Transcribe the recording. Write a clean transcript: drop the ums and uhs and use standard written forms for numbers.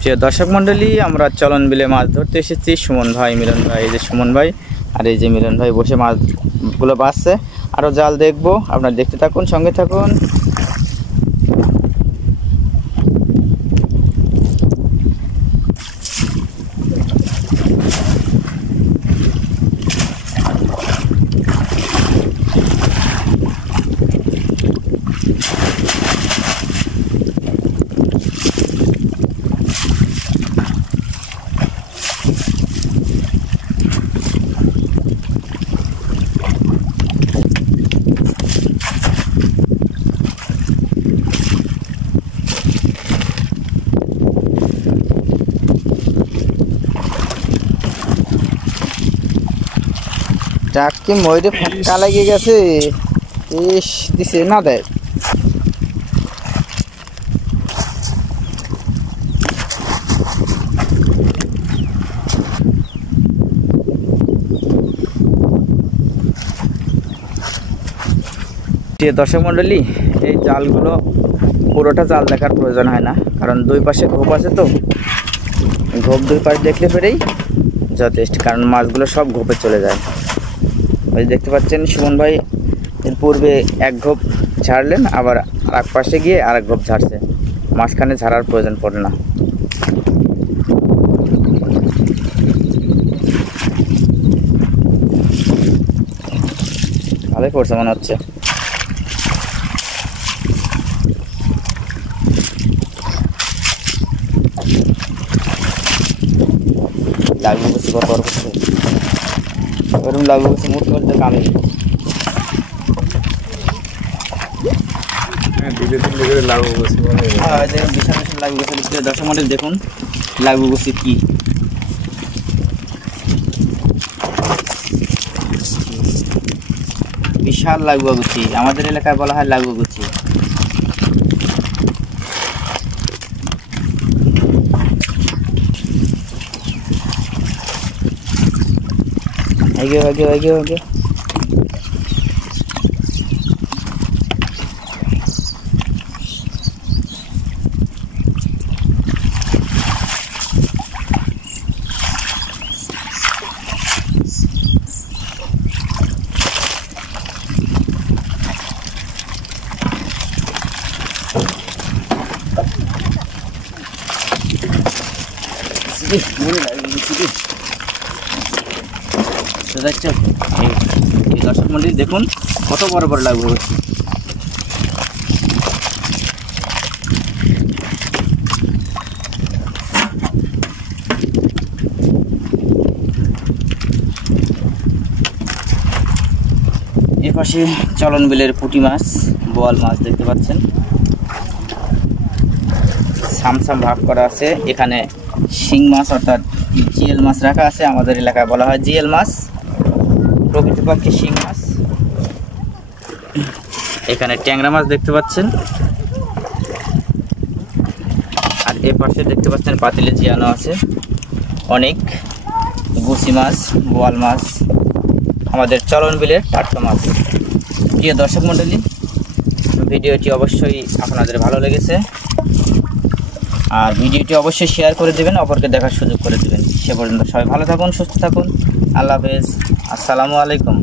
প্রিয় দর্শক মন্ডলী, আমরা চলন বিলে মাছ ধরতে এসেছি। সুমন ভাই, মিলন ভাই, এই যে সুমন ভাই আর এই যে মিলন ভাই বসে মাছগুলো বাছছে। আরও জাল দেখবো, আপনারা দেখতে থাকুন, সঙ্গে থাকুন। টাকি ময়ূরে ফাঁকা লাগিয়ে গেছে, ইস দিছে না দেয়। দর্শক মন্ডলী, এই জালগুলো পুরোটা জাল দেখার প্রয়োজন হয় না, কারণ দুই পাশে ঘোপ আছে, তো ঘোপ দুই পাশে দেখলে পেরেই যথেষ্ট, কারণ মাছগুলো সব ঘোপে চলে যায়। ওই দেখতে পাচ্ছেন সুমন ভাই এর পূর্বে এক ঘোপ ঝাড়লেন, আবার আর পাশে গিয়ে আর এক ঘোপ ঝাড়ছে, মাঝখানে ঝাড়ার প্রয়োজন পড়ে না। ভালোই পড়ছে মনে হচ্ছে। লাগবে বসে কত বড় করছে, এরকম লাগবে বসে মুঠ করতে কামে। দর্শক মন্ডলী দেখুন লাগবে বসে কি বিশাল লাগবে গুছি, আমাদের এলাকায় বলা হয় লাগবে গুছি। আগে আগে আগে আগে দর্শক মন্ডলী দেখুন কত বড় বড় লাগবে। এর পাশে চলন বিলের পুঁটি মাছ, বোয়াল মাছ দেখতে পাচ্ছেন, সামসাম ভাগ করা আছে। এখানে শিং মাছ অর্থাৎ জিএল মাছ রাখা আছে, আমাদের এলাকায় বলা হয় জিএল মাছ, প্রকৃতপক্ষে শিং মাছ। এখানে ট্যাংরা মাছ দেখতে পাচ্ছেন, আর এ পাশে দেখতে পাচ্ছেন পাতিলে জিয়ানো আছে অনেক গুছি মাছ, বোয়াল মাছ, আমাদের চলন বিলের টাটকা মাছ। প্রিয় দর্শক মন্ডলী, ভিডিওটি অবশ্যই আপনাদের ভালো লেগেছে, আর ভিডিওটি অবশ্যই শেয়ার করে দেবেন, অপরকে দেখার সুযোগ করে দেবেন। সে পর্যন্ত সবাই ভালো থাকুন, সুস্থ থাকুন, আল্লাহ হাফেজ, আসসালামু আলাইকুম।